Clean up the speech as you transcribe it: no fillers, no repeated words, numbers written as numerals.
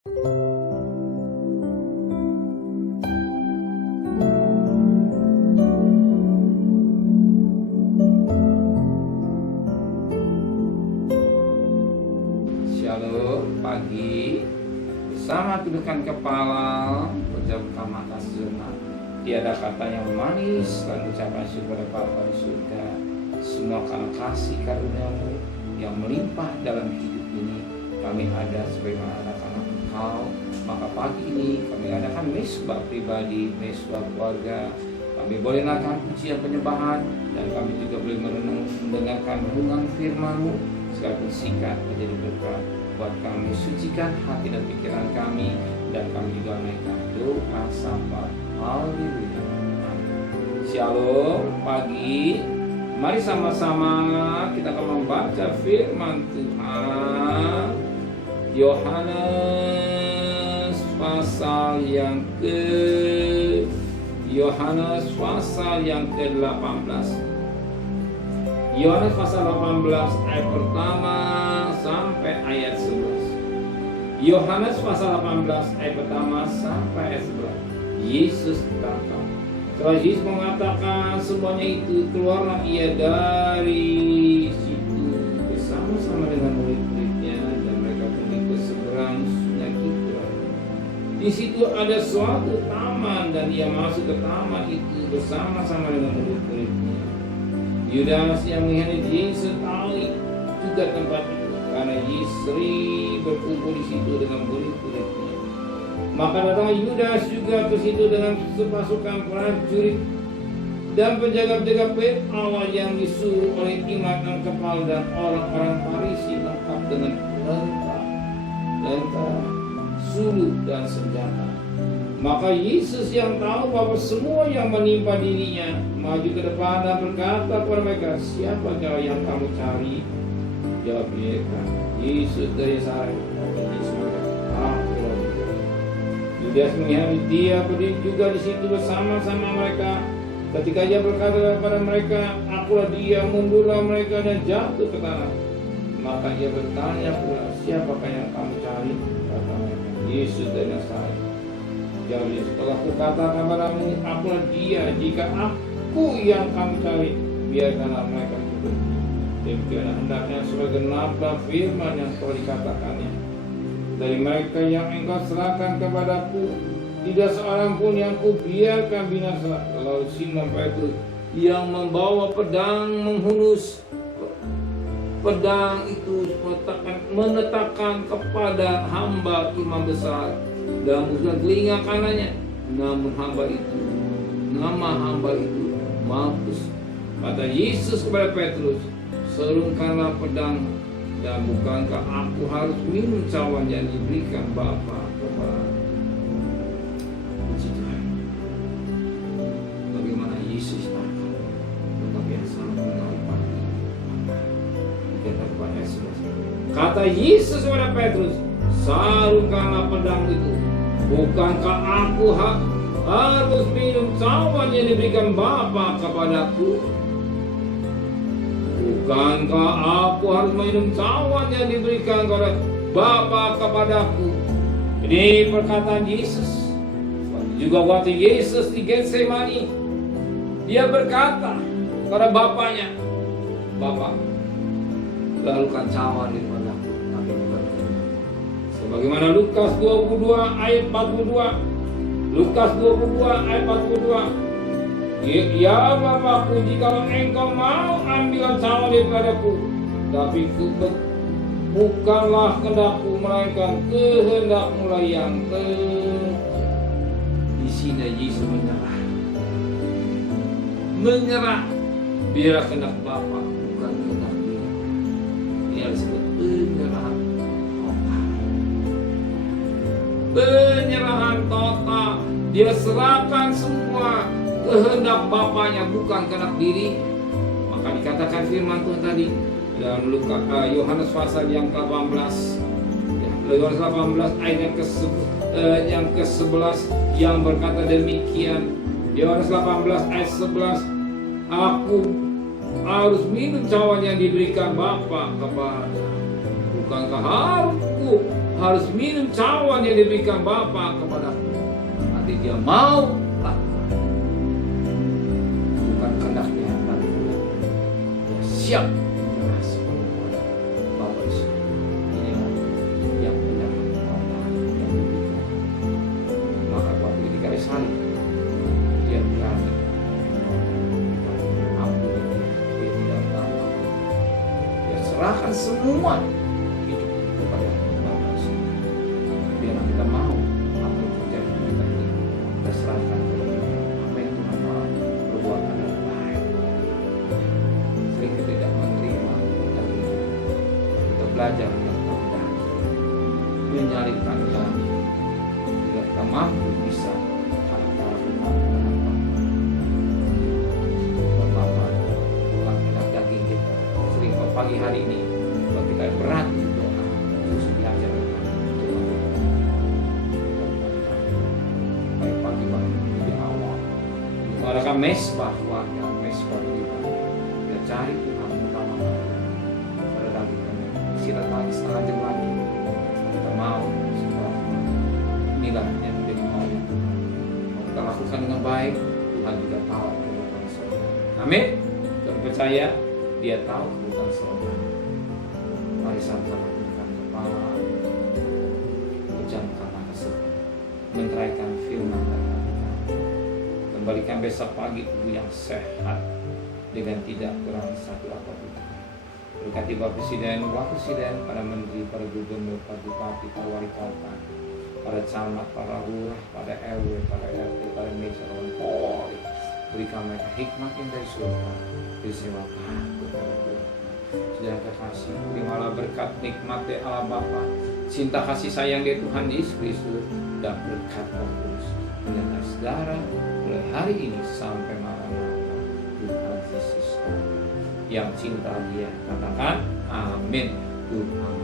Shalom pagi, bersama tundukkan kepala, pejamkan mata sejenak. Tiada kata yang manis dan ucapan syukur kepada Bapa di surga. Semua karena kasih karunia-Mu yang melimpah dalam hidup ini. Kami ada sebagaimana anak-anak Engkau. Maka pagi ini kami adakan mesbah pribadi, mesbah keluarga. Kami boleh naikkan pujian penyembahan, dan kami juga boleh mendengarkan renungan firman-Mu. Sekalipun singkat menjadi berkat buat kami, sucikan hati dan pikiran kami, dan kami juga naikkan doa sapa. Haleluya. Shalom pagi. Mari sama-sama kita akan membaca firman Tuhan. Yohanes pasal yang ke-18. Yohanes pasal 18 ayat pertama sampai ayat 11. Yohanes pasal 18 ayat pertama sampai ayat 11. Yesus datang. Setelah Yesus mengatakan semuanya itu, keluarlah ia dari situ bersama-sama dengan murid-muridnya, dan mereka pergi ke seberang sungai Kidron. Di situ ada suatu taman, dan ia masuk ke taman itu bersama-sama dengan murid-muridnya. Yudas yang mengkhianati Yesus tahu juga tempat itu, karena Yesus sering berkumpul di situ dengan murid-muridnya. Maka datang Yudas juga ke situ dengan pasukan prajurit dan penjaga-penjaga bait awal yang disuruh oleh imam dan kepala dan orang-orang Farisi, lengkap dengan lentera, suluk dan senjata. Maka Yesus yang tahu bahwa semua yang menimpa dirinya, maju ke depan dan berkata kepada mereka, "Siapa yang kamu cari?" Jawab mereka, "Yesus dari Nazaret." Yesus berkata, "Akulah dia." Yudas mengkhianati dia berdiri juga di situ bersama-sama mereka. Ketika ia berkata kepada mereka, "Akulah dia," mundurlah mereka dan jatuh ke tanah. Maka ia bertanya pula, "Siapakah yang kamu cari?" Kata mereka, "Yesus dari Nazaret." Jadi setelah kukatakan padamu, akulah dia, jika aku yang kamu cari, biarkanlah mereka hidup. Demikian hendaknya supaya genaplah firman yang telah dikatakannya. Dari mereka yang engkau serahkan kepadaku, tidak seorang pun yang kubiarkan binasa. Lalu Simon Petrus yang membawa pedang menghunus pedang itu menetapkan kepada hamba imam besar dan musnah telinga kanannya. Namun nama hamba itu mampus. Kata Yesus kepada Petrus, "Serungkanlah pedang, dan bukankah aku harus minum cawan yang diberikan Bapa kepada?" Puji Tuhan. Bagaimana Yesus datang, tetapi yang sangat menarik pagi. Kita kepada Yesus. Kata Yesus kepada Petrus, "Sarungkanlah pedang itu. Bukankah aku harus minum cawan yang diberikan Bapa kepadaku? Bukankah aku harus minum cawan yang diberikan kepada Bapa kepadaku?" Ini perkataan Yesus. Juga waktu Yesus di Getsemani, dia berkata kepada Bapanya, "Bapa, lalukan cawan itu padaku, tapi bukan ini." Sebagaimana Lukas 22 ayat 42. Lukas 22 ayat 42. "Ya Bapakku, jika engkau mau ambil cawan daripadaku, tapi bukanlah kehendakku, melainkan kehendakmu lah yang terjadi." Di sini Yesus menyerah. Biar kehendak Bapa, bukan kehendak dia. Ini disebut penyerahan total. Penyerahan total. Dia serahkan semua kehendak Bapanya, bukan kehendak diri. Maka dikatakan firman Tuhan tadi dalam Yohanes pasal yang ke-18, Yohanes 18 ayat yang ke-11 yang berkata demikian. Yohanes 18 ayat 11, "Aku harus minum cawan yang diberikan Bapa kepada. Bukankah harus minum cawan yang diberikan Bapa kepadaku. Nanti dia mau lakukan. Bukan kehendaknya, tapi dia siap menyerah sepenuhnya. Bapa di surga, inilah yang penyakit Allah yang diberikan. Maka waktu di garis salib, dia berani ampuni dia tidak tahu. Dia serahkan semua hidup kepada Bapa di surga. Biarlah kita mau apa yang terjadi di kita ini, kita serahkan kepada Tuhan. Apa yang Tuhan mau berbuat adalah baik. Sering kita tidak menerima dan kita belajar dengan Tuhan, menyalibkan kami. Jika kita mampu bisa harap-harap dengan Bapa. Bapa, bukan enak daging kita. Sering pagi hari ini, kalau kita berat berdoa, terus diajar baik pagi-pagi di awal. Mengadakan mesbah keluarga, mesbah kita. Kita cari Tuhan utama pada daging kami. Istirahat lagi setengah jam lagi. Kita mau sudah inilah yang menjadi mau. Kalau kita lakukan dengan baik, Tuhan juga tahu kebutuhan saudara. Amin. Kita percaya Dia tahu kebutuhan saudara. Mari sama-sama lakukan kepala, pejamkan mata saudara, menteraikan firman dan hati kami. Kembalikan besok pagi tubuh yang sehat dengan tidak kurang satu apapun. Berkati Bapak Presiden, Wakil Presiden, para menteri, para gubernur, para bupati, para wali kota, para camat, para lurah, para RW, para RT, para meja Polri. Berikan mereka hikmat yang dari surga, peristiwa takut pada Tuhan. Saudara kekasih, terimalah berkat nikmat dari Allah Bapa, cinta kasih sayang dari Tuhan Yesus Kristus, dan berkat Roh Kudus menyertai saudara mulai hari ini sampai maranatha Tuhan Yesus datang. Yang cinta Dia katakan amin. Tuhan